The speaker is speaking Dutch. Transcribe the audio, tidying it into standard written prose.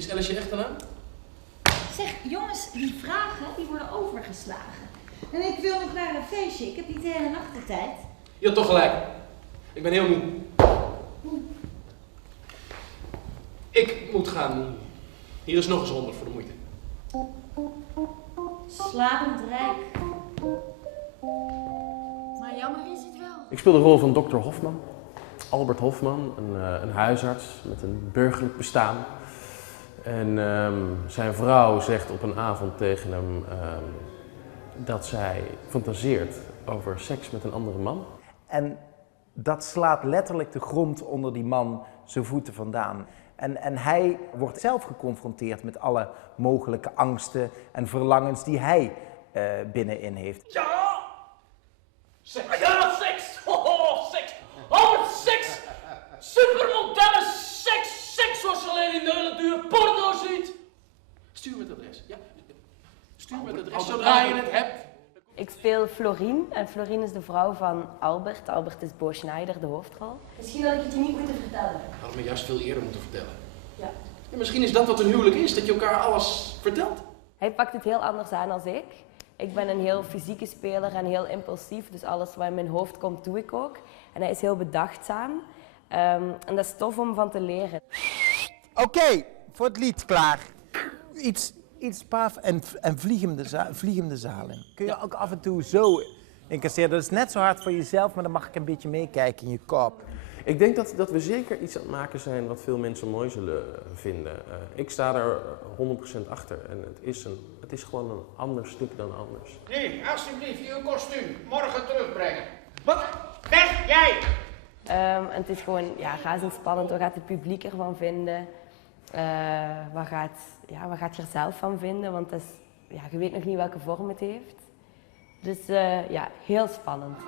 Is Alice je echte naam? Zeg, jongens, die vragen die worden overgeslagen. En ik wil nog naar een feestje. Ik heb niet de hele nacht de tijd. Je had toch gelijk. Ik ben heel moe. Ik moet gaan. Hier is nog eens 100 voor de moeite. Slapend rijk. Maar jammer is het wel. Ik speel de rol van dokter Hofman. Albert Hofman, een huisarts met een burgerlijk bestaan. En zijn vrouw zegt op een avond tegen hem dat zij fantaseert over seks met een andere man. En dat slaat letterlijk de grond onder die man zijn voeten vandaan. En hij wordt zelf geconfronteerd met alle mogelijke angsten en verlangens die hij binnenin heeft. Ja! Seks! Ja, seks! Oh, seks! Oh, seks! Supermoderne seks! Seks zoals je alleen in de hele dure porno ziet! Stuur me het adres. Ja? Stuur me het adres zodra je het hebt. Ik speel Florien en Florien is de vrouw van Albert. Albert is Bo Schneider, de hoofdrol. Misschien had ik het je niet moeten vertellen. Had me juist veel eerder moeten vertellen. Ja. Ja, misschien is dat wat een huwelijk is, dat je elkaar alles vertelt. Hij pakt het heel anders aan dan ik. Ik ben een heel fysieke speler en heel impulsief, dus alles wat in mijn hoofd komt, doe ik ook. En hij is heel bedachtzaam. En dat is tof om van te leren. Oké, voor het lied klaar. Iets paf en vlieg hem de zaal in. Kun je ook af en toe zo incasseren. Dat is net zo hard voor jezelf, maar dan mag ik een beetje meekijken in je kop. Ik denk dat we zeker iets aan het maken zijn wat veel mensen mooi zullen vinden. Ik sta er 100% achter en het is gewoon een ander stuk dan anders. Nee, alsjeblieft, uw kostuum. Morgen terugbrengen. Wat? Weg, jij! En het is gewoon razendspannend. Wat gaat het publiek ervan vinden? Wat gaat je er zelf van vinden? Want dat is, je weet nog niet welke vorm het heeft. Dus heel spannend.